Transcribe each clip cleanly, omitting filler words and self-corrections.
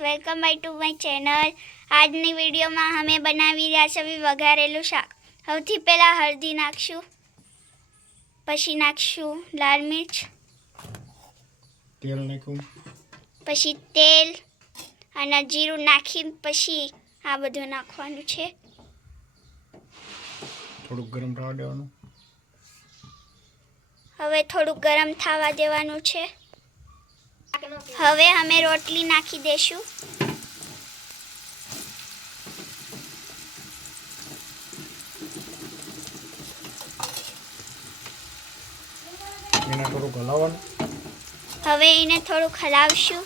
Welcome back to my channel. આજની વિડીયોમાં અમે બનાવી રહ્યા છે વઘારેલું શાક। સૌથી પહેલાં હળદી નાખશું, પછી નાખશું લાલ મિર્ચ, તેલ નાખ્યું, પછી તેલ અને જીરું નાખીને પછી આ બધું નાખવાનું છે। થોડુંક ગરમ થવા દેવાનું। હવે થોડુંક ગરમ થવા દેવાનું છે। હવે અમે રોટલી નાખી દઈશું। એને થોડુંક હલાવવાનું। હવે એને થોડુંક હલાવશું।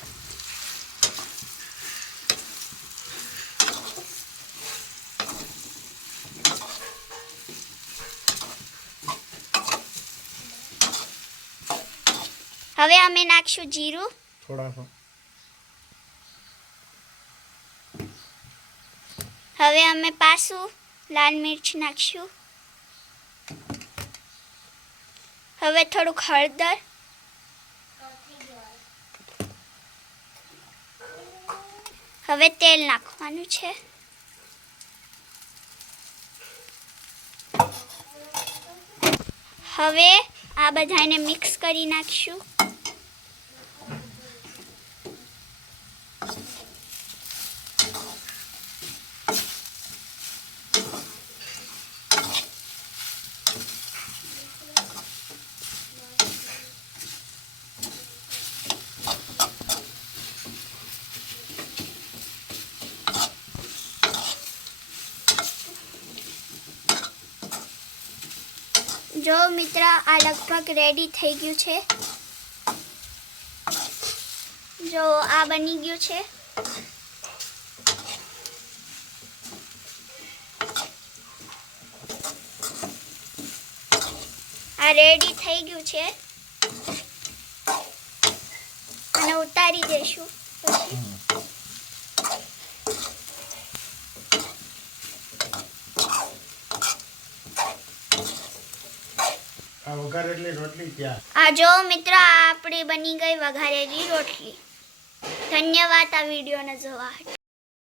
હવે અમે નાખશું જીરું, થોડા। હવે અમે પાછું લાલ મિર્ચ નાખશું। હવે થોડુંક હળદર, હવે તેલ નાખવાનું છે। હવે આ બધાને મિક્સ કરી નાખશું। જો મિત્ર, આ લગભગ રેડી થઈ ગયું છે। જો આ બની ગયું છે। આ રેડી થઈ ગયું છે અને ઉતારી દઈશું પછી। આ વઘારેલી રોટલી તૈયાર। આ જો મિત્ર, આ આપણી બની ગઈ વઘારેલી રોટલી। ધન્યવાદ આ વિડીયોને જોવા માટે।